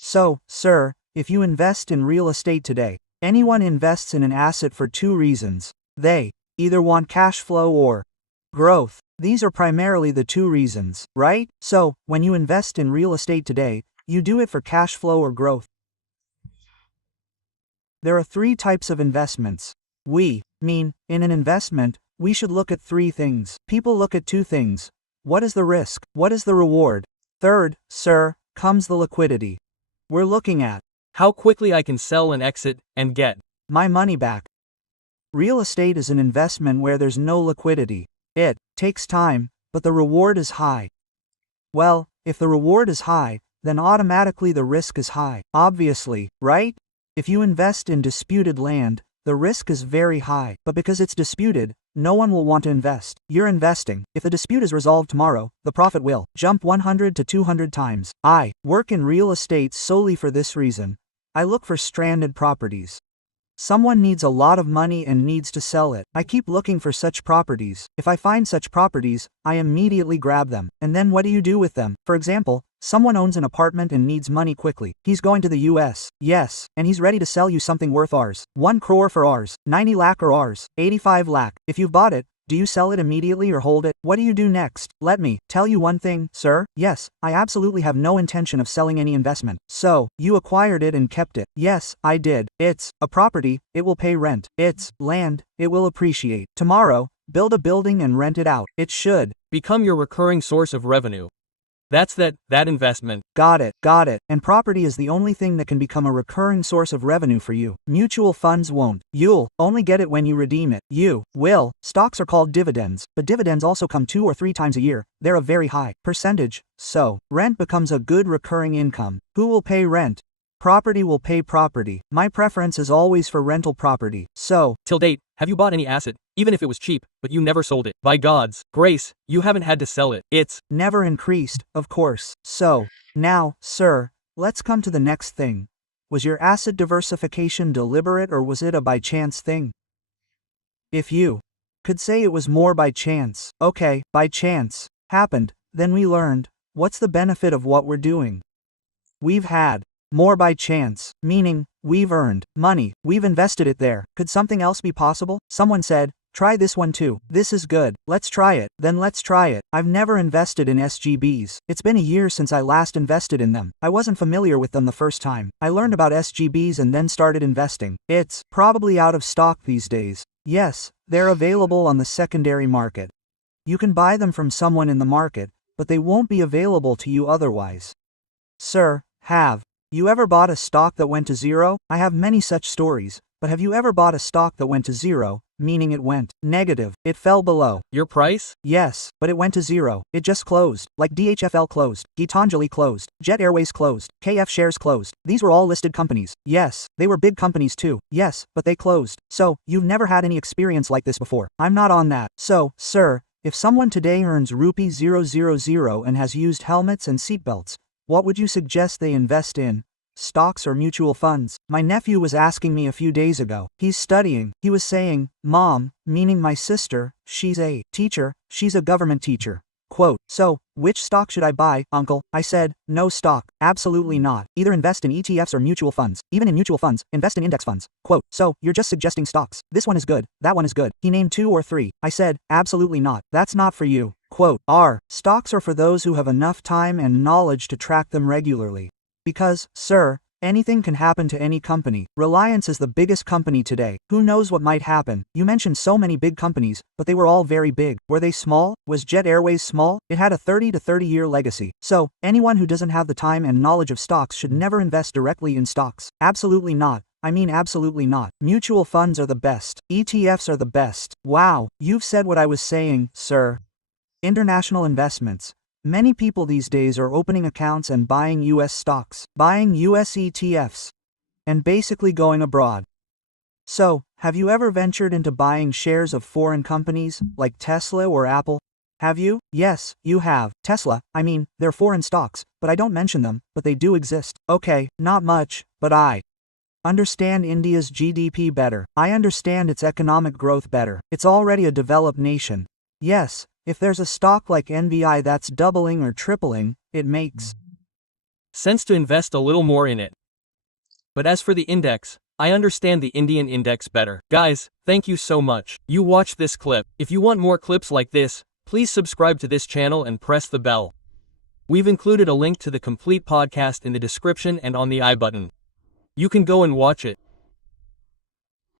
So, sir, if you invest in real estate today, anyone invests in an asset for two reasons. They either want cash flow or growth. These are primarily the two reasons, right? So, when you invest in real estate today, you do it for cash flow or growth. There are three types of investments. In an investment, we should look at three things. People look at two things. What is the risk? What is the reward? Third, sir, comes the liquidity. We're looking at how quickly I can sell and exit and get my money back. Real estate is an investment where there's no liquidity. It takes time, but the reward is high. Well, if the reward is high, then automatically the risk is high. Obviously, right? If you invest in disputed land, the risk is very high, but because it's disputed, no one will want to invest. You're investing. If the dispute is resolved tomorrow, the profit will jump 100 to 200 times. I work in real estate solely for this reason. I look for stranded properties. Someone needs a lot of money and needs to sell it. I keep looking for such properties. If I find such properties, I immediately grab them. And then what do you do with them? For example, someone owns an apartment and needs money quickly. He's going to the US. Yes, and he's ready to sell you something worth Rs. 1 crore for Rs. 90 lakh or Rs. 85 lakh. If you've bought it, do you sell it immediately or hold it? What do you do next? Let me tell you one thing, sir. Yes, I absolutely have no intention of selling any investment. So, you acquired it and kept it. Yes, I did. It's a property, it will pay rent. It's land, it will appreciate. Tomorrow, build a building and rent it out. It should become your recurring source of revenue. That's that investment. Got it. And property is the only thing that can become a recurring source of revenue for you. Mutual funds won't. You'll only get it when you redeem it. You will. Stocks are called dividends, but dividends also come 2 or 3 times a year. They're a very high percentage. So, rent becomes a good recurring income. Who will pay rent? Property will pay property. My preference is always for rental property. So, till date, have you bought any asset, even if it was cheap, but you never sold it? By God's grace, you haven't had to sell it. It's never increased, of course. So, now, sir, let's come to the next thing. Was your asset diversification deliberate or was it a by chance thing? If you could say it was more by chance, okay, by chance, happened, then we learned, what's the benefit of what we're doing? We've had more by chance, meaning, we've earned money, we've invested it there. Could something else be possible? Someone said, try this one too. This is good. Let's try it. Then let's try it. I've never invested in SGBs. It's been a year since I last invested in them. I wasn't familiar with them the first time. I learned about SGBs and then started investing. It's probably out of stock these days. Yes, they're available on the secondary market. You can buy them from someone in the market, but they won't be available to you otherwise. Sir, have you ever bought a stock that went to zero? I have many such stories, but have you ever bought a stock that went to zero, meaning it went negative? It fell below your price? Yes, but it went to zero. It just closed. Like DHFL closed, Gitanjali closed, Jet Airways closed, KF Shares closed. These were all listed companies. Yes, they were big companies too. Yes, but they closed. So, you've never had any experience like this before. I'm not on that. So, sir, if someone today earns rupee 000 and has used helmets and seatbelts, what would you suggest they invest in? Stocks or mutual funds? My nephew was asking me a few days ago. He's studying. He was saying, Mom, meaning my sister, she's a teacher, she's a government teacher. Quote, so, which stock should I buy, uncle? I said, no stock, absolutely not. Either invest in ETFs or mutual funds. Even in mutual funds, invest in index funds. Quote, so, you're just suggesting stocks. This one is good, that one is good. He named 2 or 3. I said, absolutely not. That's not for you. Quote, stocks are for those who have enough time and knowledge to track them regularly. Because, sir, anything can happen to any company. Reliance is the biggest company today. Who knows what might happen? You mentioned so many big companies, but they were all very big. Were they small? Was Jet Airways small? It had a 30 to 30-year legacy. So, anyone who doesn't have the time and knowledge of stocks should never invest directly in stocks. Absolutely not. I mean absolutely not. Mutual funds are the best. ETFs are the best. Wow, you've said what I was saying, sir. International investments. Many people these days are opening accounts and buying US stocks, buying US ETFs, and basically going abroad. So, have you ever ventured into buying shares of foreign companies, like Tesla or Apple? Have you? Yes, you have. Tesla, I mean, they're foreign stocks, but I don't mention them, but they do exist. Okay, not much, but I understand India's GDP better. I understand its economic growth better. It's already a developed nation. Yes. If there's a stock like NVI that's doubling or tripling, it makes sense to invest a little more in it. But as for the index, I understand the Indian index better. Guys, thank you so much. You watched this clip. If you want more clips like this, please subscribe to this channel and press the bell. We've included a link to the complete podcast in the description and on the I button. You can go and watch it.